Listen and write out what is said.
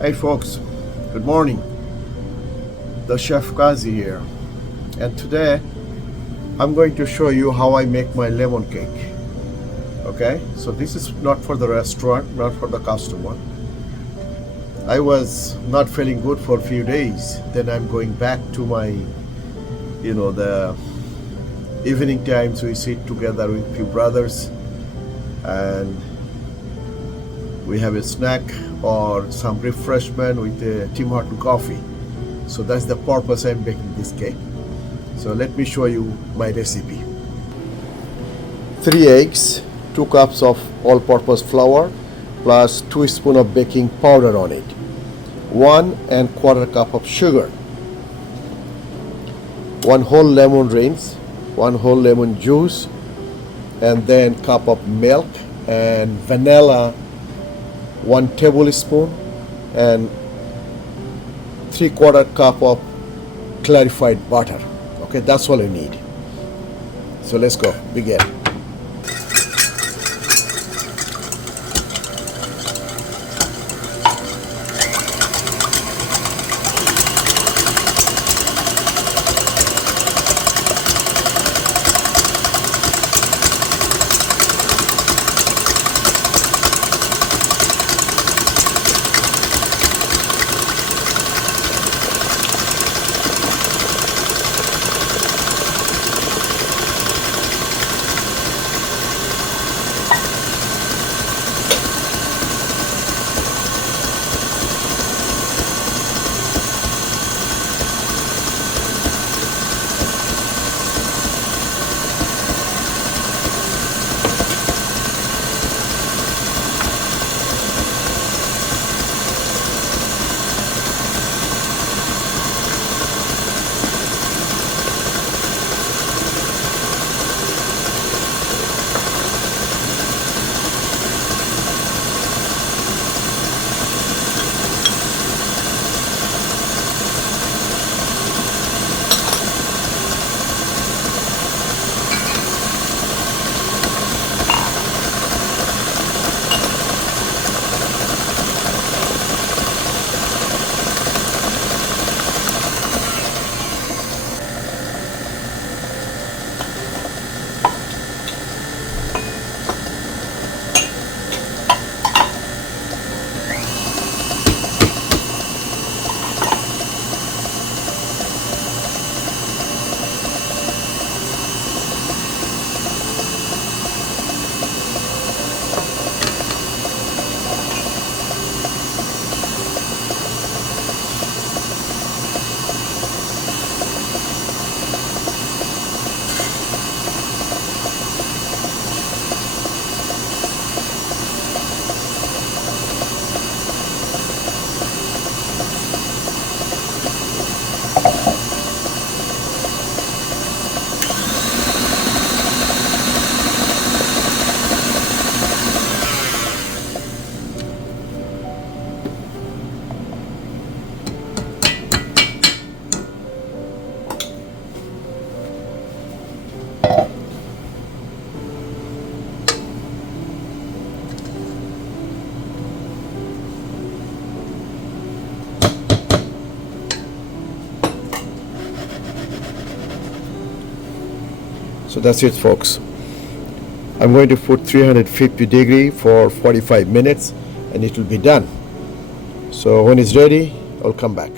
Hey folks, good morning. The Chef Kazi here, and today I'm going to show you how I make my lemon cake. Okay, so this is not for the restaurant, not for the customer. I was not feeling good for a few days. Then I'm going back to my, the evening times we sit together with few brothers and we have a snack or some refreshment with a Tim Horton coffee. So that's the purpose I'm baking this cake. So let me show you my recipe. 3 eggs, 2 cups of all-purpose flour, plus 2 spoons of baking powder on it, 1¼ cup of sugar, 1 whole lemon rinse, 1 whole lemon juice, and then cup of milk and vanilla, 1 tablespoon, and 3/4 cup of clarified butter. Okay, that's all you need. So let's go, begin. So that's it, folks. I'm going to put 350 degree for 45 minutes and it will be done. So when it's ready, I'll come back.